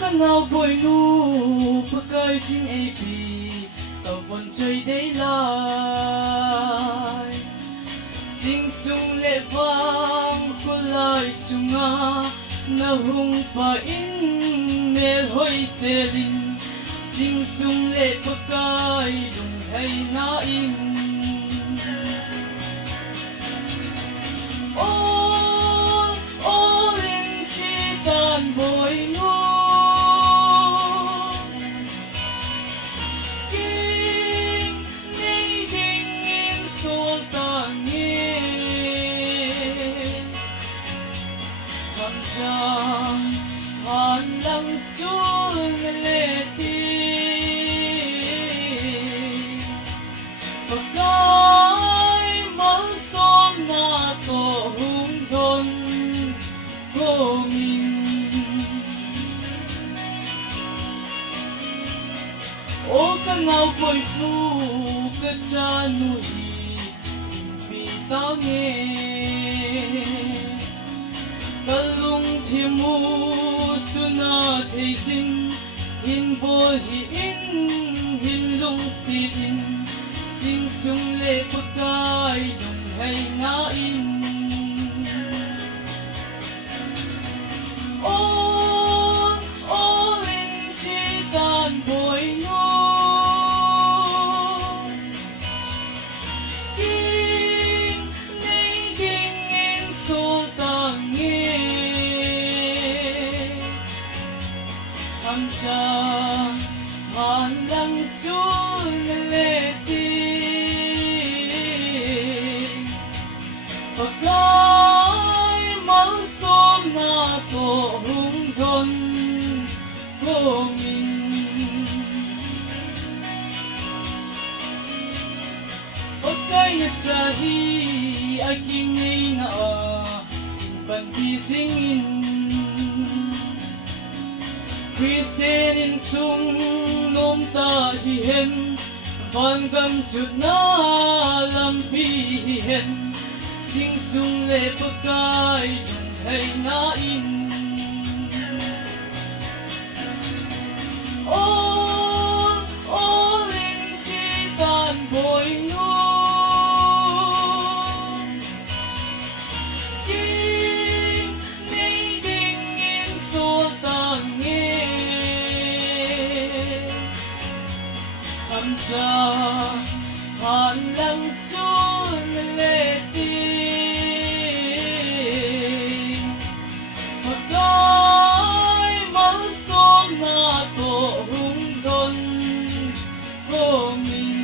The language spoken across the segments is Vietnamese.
kan nào bồi nu bơ cây chính ai bi tàu vốn chơi đấy lại chính sung lệ vang khô lại sunga na hung pa in nel hoi selin chính sung lệ bơ cây lung hay na in bồi nu kinh ninh kinh in sol ta nghe tham giang han lang sul lệ ti pakai mal som na to hung don ko min o kanau bồi phu ka cha nu hi pi ta nghe kalung thimu suna thei sin hin bo hi in hin lung si in sing sung le pakai lung hai na in tham gia han lang sul lệ ti pakai mal som na to hung don ko min pakai na chahi aking ngay na ban ti singin Christian in sung nom ta hi hen van gam sut na lam pi hi hen sing sung le pakai dung hay na in all in chi tan bồi nu tham gia han lang sul lệ ti pakai mal som na to hung don ko min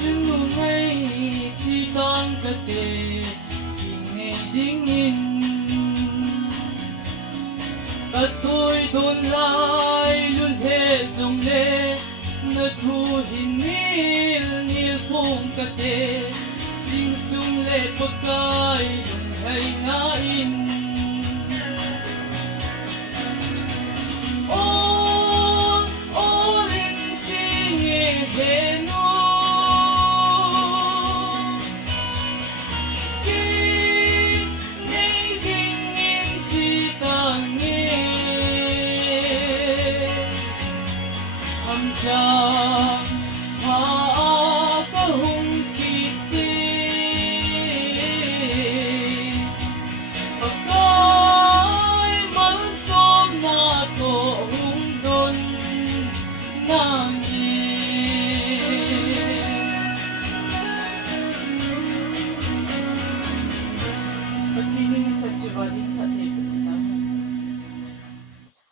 chừng ngày chỉ tang cả tê ngày đinh in cả tôi thôn lại luôn hệ dùng lệ nợ thu hình nil phong cả tê chính sung lệ pakai dùng hay na in in chi nghe thế tham gia ha ka hung kiti pakai mal som na to hung don nang